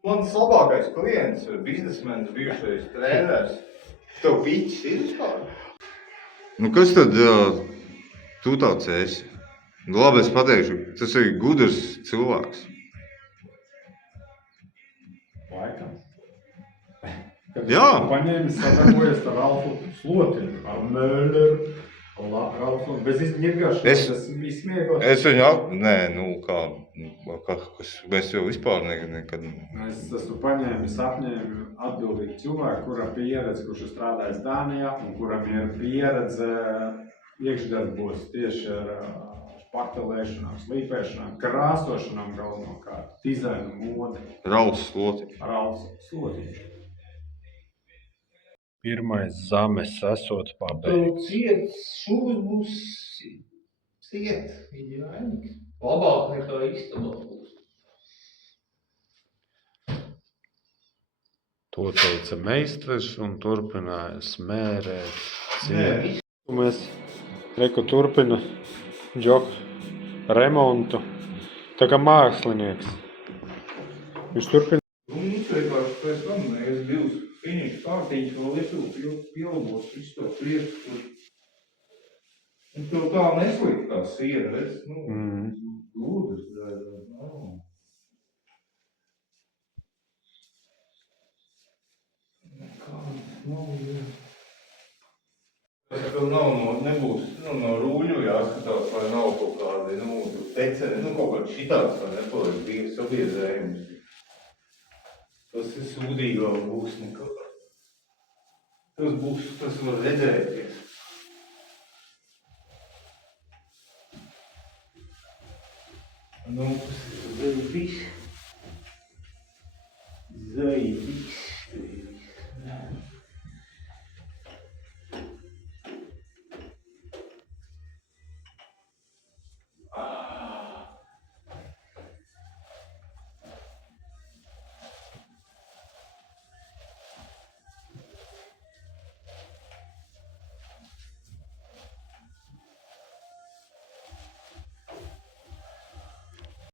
Mans labākais klients, biznesmenis, bijušais treneris. Tev piķis ir kāds? Nu, kas tad tu tāds esi? Labi, es pateikšu, tas ir gudrs cilvēks. Laikam. Jā. Paņēmis, sadarbojies ar Ralfu Slotinu, ar Mölleru, Ralfu, bez izņirgašana, tas bija smieklīgi. Es viņu nē, nu kas, mēs jau vispār nekad. Es esmu paņēmis, apņēmu atbildīgu cilvēku, kuram pieredze, kurš ir strādājis Dānijā un kuram ir pieredze iekšdarbos tieši ar špaktelēšanām, slīpēšanām, krāsošanām galvenokārt, dizainu, modi. Ralfs Slotins. Ralfs Slotins. Pirmais zames esot pabeigts. Ciets šūs būs ciet, ideālīgs. Labāk nekā istabā būs. To teica meistars un turpināja smērēt ciet. Mēs reku turpina džoku remontu. Tā kā mākslinieks. Viņš turpina. Viņš vienkārši pēc tam, es divas finišu kārtiņas vēl ietilpu, pielabos visu to prieku. Un tev tā neslikt tā siena, redz, gudrs, Tas vēl nebūs, no rūļu jāskatās, vai nav kaut kādi, teceni, kaut kāds šitāds, vai nepaliek sabiedrējums. Tas ir sūdīgāk būs nekā. Tas var redzēties. Tas ir zaibis.